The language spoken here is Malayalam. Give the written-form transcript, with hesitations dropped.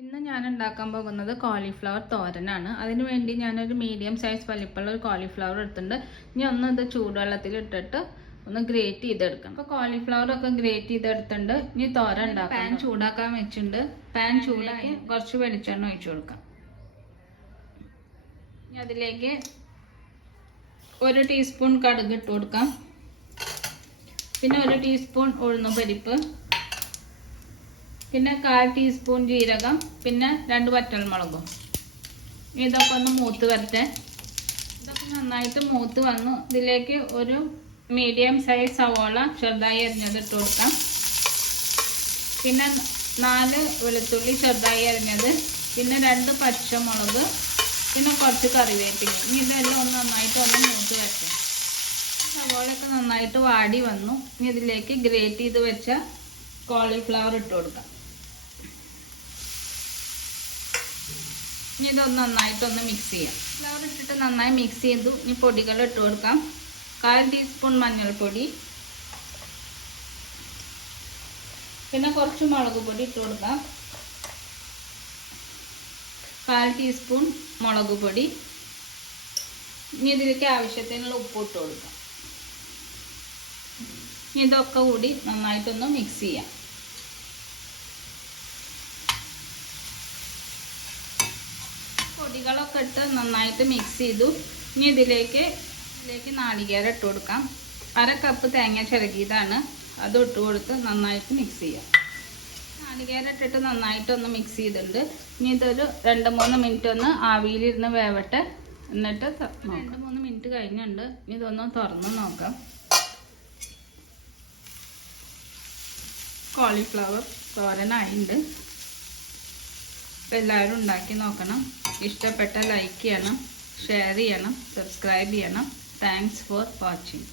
ഇന്ന് ഞാൻ ഉണ്ടാക്കാൻ പോകുന്നത് കോളിഫ്ലവർ തോരനാണ്. അതിനു വേണ്ടി ഞാനൊരു മീഡിയം സൈസ് വലിപ്പമുള്ള ഒരു കോളിഫ്ലവർ എടുത്തിട്ടുണ്ട്. ഇനി ഒന്ന് ഇത് ചൂടുവെള്ളത്തിൽ ഇട്ടിട്ട് ഒന്ന് ഗ്രേറ്റ് ചെയ്തെടുക്കണം. അപ്പോൾ കോളിഫ്ലവർ ഒക്കെ ഗ്രേറ്റ് ചെയ്തെടുത്തിട്ടുണ്ട്. ഇനി തോരൻ ഉണ്ടാക്കാം. പാൻ ചൂടാക്കാൻ വെച്ചിട്ടുണ്ട്. പാൻ ചൂടാക്കി കുറച്ച് വെളിച്ചെണ്ണ ഒഴിച്ചു കൊടുക്കാം. ഇനി അതിലേക്ക് 1 ടീസ്പൂൺ കടുക് ഇട്ട് കൊടുക്കാം. പിന്നെ 1 ടീസ്പൂൺ ഉഴുന്നുപരിപ്പ്, പിന്നെ 1/4 ടീസ്പൂൺ ജീരകം, പിന്നെ 2 വറ്റൽമുളകും. ഇതൊക്കെ ഒന്ന് മൂത്ത് വരട്ടെ. ഇതൊക്കെ നന്നായിട്ട് മൂത്ത് വന്നു. ഇതിലേക്ക് ഒരു മീഡിയം സൈസ് സവോള ചെറുതായി അരിഞ്ഞത് ഇട്ട് കൊടുക്കാം. പിന്നെ 4 വെളുത്തുള്ളി ചെറുതായി അരിഞ്ഞത്, പിന്നെ 2 പച്ചമുളക്, പിന്നെ കുറച്ച് കറിവേപ്പില. ഇനി ഇതെല്ലാം ഒന്ന് നന്നായിട്ട് മൂത്ത് വരട്ടെ. സവോളയൊക്കെ നന്നായിട്ട് വാടി വന്നു. ഇനി ഇതിലേക്ക് ഗ്രേറ്റ് ചെയ്ത് വെച്ച കോളിഫ്ലവർ ഇട്ട് കൊടുക്കാം. ഇനി ഇതൊന്ന് നന്നായിട്ടൊന്ന് മിക്സ് ചെയ്യാം. ഫ്ലവർ ഇട്ടിട്ട് നന്നായി മിക്സ് ചെയ്തു. ഇനി പൊടികൾ ഇട്ട് കൊടുക്കാം. 1/4 ടീസ്പൂൺ മഞ്ഞൾപ്പൊടി, പിന്നെ കുറച്ച് മുളക് പൊടി ഇട്ട് കൊടുക്കാം. 1/4 ടീസ്പൂൺ മുളക് പൊടി. ഇനി ഇതിലേക്ക് ആവശ്യത്തിനുള്ള ഉപ്പ് ഇട്ട് കൊടുക്കാം. ഇനി ഇതൊക്കെ കൂടി നന്നായിട്ടൊന്ന് മിക്സ് ചെയ്യാം. പൊടികളൊക്കെ ഇട്ട് നന്നായിട്ട് മിക്സ് ചെയ്തു. ഇനി ഇതിലേക്ക് നാളികേരം ഇട്ട് കൊടുക്കാം. 1/2 കപ്പ് തേങ്ങ ചിരകിയതാണ്, അത് ഇട്ട് കൊടുത്ത് നന്നായിട്ട് മിക്സ് ചെയ്യാം. നാളികേരം ഇട്ടിട്ട് നന്നായിട്ടൊന്ന് മിക്സ് ചെയ്തിട്ടുണ്ട്. ഇനി ഇതൊരു 2-3 മിനിറ്റ് ഒന്ന് ആവിയിലിരുന്ന് വേവട്ടെ. എന്നിട്ട് 2-3 മിനിറ്റ് കഴിഞ്ഞുണ്ട്. ഇനി ഇതൊന്ന് തുറന്ന് നോക്കാം. കോളിഫ്ലവർ തോരനായിട്ടുണ്ട്. അപ്പോൾ എല്ലാവരും ഉണ്ടാക്കി നോക്കണം. ഇഷ്ടപ്പെട്ട ലൈക്ക് ചെയ്യണം, ഷെയർ ചെയ്യണം, സബ്സ്ക്രൈബ് ചെയ്യണം. Thanks for watching.